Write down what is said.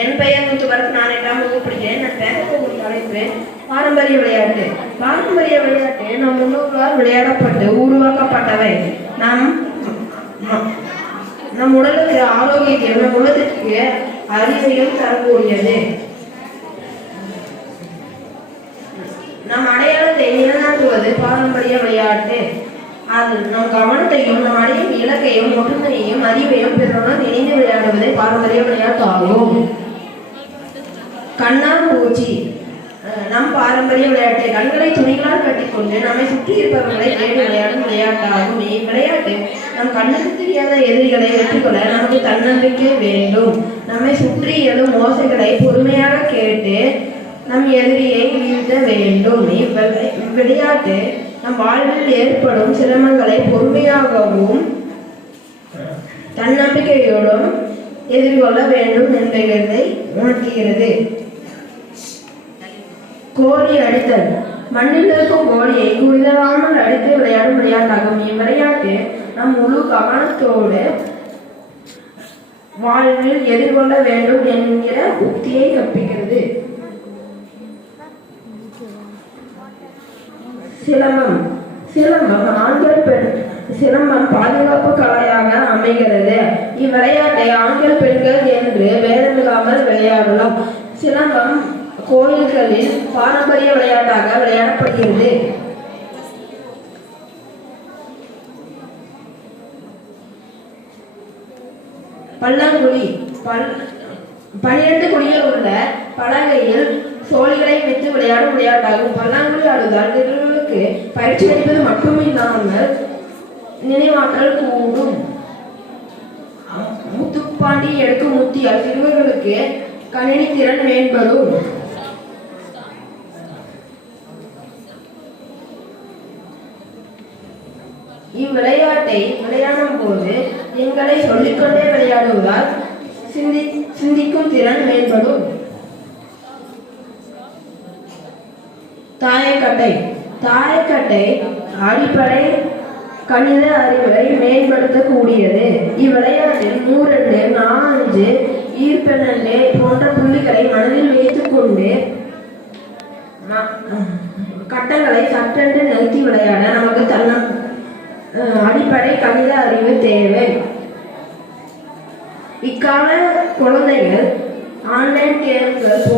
என் பெயர் முத்துவரப்பு. நான் 8ஆம் வகுப்பு படிக்கிறேன். நான் பேச போகும் தலைப்பு பாரம்பரிய விளையாட்டு. பாரம்பரிய விளையாட்டு நம் முன்னோர்களால் விளையாடப்பட்டு உருவாக்கப்பட்டவை. நம் உடலுக்கு ஆரோக்கியத்தையும் நம் உலகத்திற்கு அறிவையும் தரக்கூடியது. நம் அடையாளத்தை நிலைநாட்டுவது பாரம்பரிய விளையாட்டு. அது நம் கவனத்தையும் நம் அடையும் இலக்கையும் ஒற்றுமையையும் அறிவையும் பிறருடன் இணைந்து விளையாடுவதே பாரம்பரிய விளையாட்டு ஆகும். கண்ணாமூச்சி நம் பாரம்பரிய விளையாட்டு. கண்களை துணிகளால் கட்டிக்கொண்டு நம்மை சுற்றி இருப்பவர்களை தேடி விளையாடும் விளையாட்டாகும். இவ்விளையாட்டு நம் கண்ணுக்கு தெரியாத எதிரிகளை வெற்றிக்கொள்ள நமக்கு தன்னம்பிக்கை வேண்டும். நம்மை சுற்றி எழும் ஓசைகளை பொறுமையாக கேட்டு நம் எதிரியை வீழ்த்த வேண்டும். இவ்விளையாட்டு நம் வாழ்வில் ஏற்படும் சிரமங்களை பொறுமையாகவும் தன்னம்பிக்கையோடும் எதிர்கொள்ள வேண்டும் என்பதை உணர்த்துகிறது. கோழி அடித்தல் மண்ணில் இருக்கும் கோழியை குறிதலாமல் அடித்து விளையாடும் விளையாட்டாகும். இவ்விளையாட்டு நம் முழு கவனத்தோடு வாழ்வில் எதிர்கொள்ள வேண்டும் என்கிற உத்தியை கற்பிக்கிறது. சிலம்பம் ஆண்கள் பெண் சிலம்பம் பாதுகாப்பு கலையாக அமைகிறது. இவ்விளையாட்டை ஆண்கள் பெண்கள் என்று பேதமில்லாமல் விளையாடலாம். சிலம்பம் கோயில்களில் பாரம்பரிய விளையாட்டாக விளையாடப்படுகிறது. பல்லாங்குழி 12 குழிகள் உள்ள பலகையில் சோழிகளை வைத்து விளையாடும் விளையாட்டாகும். பல்லாங்குழி ஆடுவதால் வீரர்களுக்கு பயிற்சி அளிப்பது மட்டுமில்லாமல் நினைவாற்றல் கூடும். முத்துப்பாண்டி எடுக்கும் முத்தியால் சிறுவர்களுக்கு கணினி திறன் மேம்படும். இவ்விளையாட்டை விளையாடும் போது எங்களை சொல்லிக்கொண்டே விளையாடுவதால் சிந்திக்கும் திறன் மேம்படும். தாயக்கட்டை அடிப்படை கணித அறிவை மேம்படுத்தக்கூடியது. இவ்விளையாட்டில் 3, 4, ஈர்ப்பெண்ணு போன்ற புள்ளிகளை மனதில் வைத்துக் கொண்டு கட்டங்களை சட்டென்று நிறுத்தி விளையாட நமக்கு அடிப்படை கணித அறிவு தேவை. இக்கால குழந்தைகள் ஆன்லைன் கேம்கள்